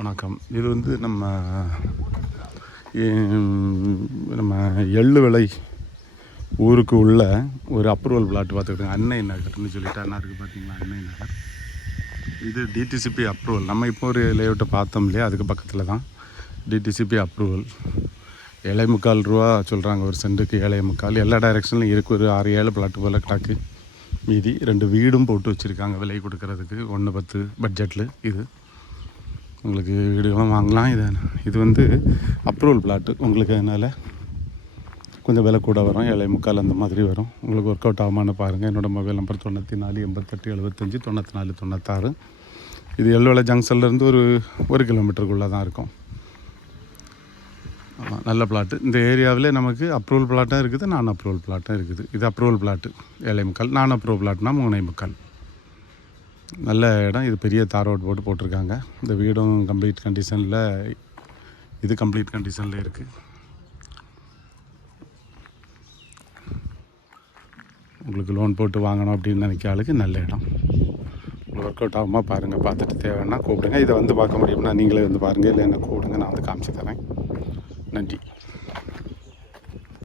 வணக்கம். இது வந்து நம்ம எள்ளு விளை ஊருக்கு உள்ள ஒரு அப்ரூவல் பிளாட் பார்த்துக்கிட்டோங்க. அன்னை நகர்னு சொல்லிட்டு அண்ணா இருக்குது பார்த்தீங்களா, அன்னை நகர். இது டிடிசிபி அப்ரூவல். நம்ம இப்போ ஒரு லேஅவுட்டை பார்த்தோம் இல்லையா, அதுக்கு பக்கத்தில் தான் டிடிசிபி அப்ரூவல். 7.25 ரூபா சொல்கிறாங்க ஒரு சென்ட்டுக்கு. 7.25 எல்லா டைரெக்ஷன்லையும் இருக்குது. ஒரு 6-7 பிளாட்டு போல் கிடக்கு. மீதி 2 வீடும் போட்டு வச்சுருக்காங்க விலை கொடுக்கறதுக்கு. 1.10 பட்ஜெட்டில் இது உங்களுக்கு வீடுகளும் வாங்கலாம். இது வந்து அப்ரூவல் பிளாட்டு உங்களுக்கு. அதனால் கொஞ்சம் விலை கூட வரும். 7.25 அந்த மாதிரி வரும். உங்களுக்கு ஒர்க் அவுட் ஆகுமான்னு பாருங்கள். என்னோடய மொபைல் நம்பர் 94 88 75 94 96. இது எள்ளுவிளை ஜங்ஷன்லேருந்து ஒரு கிலோமீட்டருக்குள்ளே தான் இருக்கும். ஆமாம், நல்ல பிளாட்டு. இந்த ஏரியாவில் நமக்கு அப்ரூவல் பிளாட்டும் இருக்குது, நான் அப்ரூவல் பிளாட்டும் இருக்குது. இது அப்ரூவல் பிளாட்டு 7.25. நான் அப்ரூவல் பிளாட்னா 3.25. நல்ல இடம். இது பெரிய தார் ரோடு போட்டிருக்காங்க. இந்த வீடும் கம்ப்ளீட் கண்டிஷனில், இது கம்ப்ளீட் கண்டிஷனில் இருக்குது. உங்களுக்கு லோன் போட்டு வாங்கணும் அப்படின்னு நினைக்க ஆளுக்கு நல்ல இடம். உங்களுக்கு ஒர்க் அவுட் ஆகுமா பாருங்கள். பார்த்துட்டு தேவைன்னா கூப்பிடுங்க. இதை வந்து பார்க்க முடியும்னா நீங்களே வந்து பாருங்கள், இல்லை என்ன கூப்பிடுங்க, நான் வந்து காமிச்சு தரேன். நன்றி.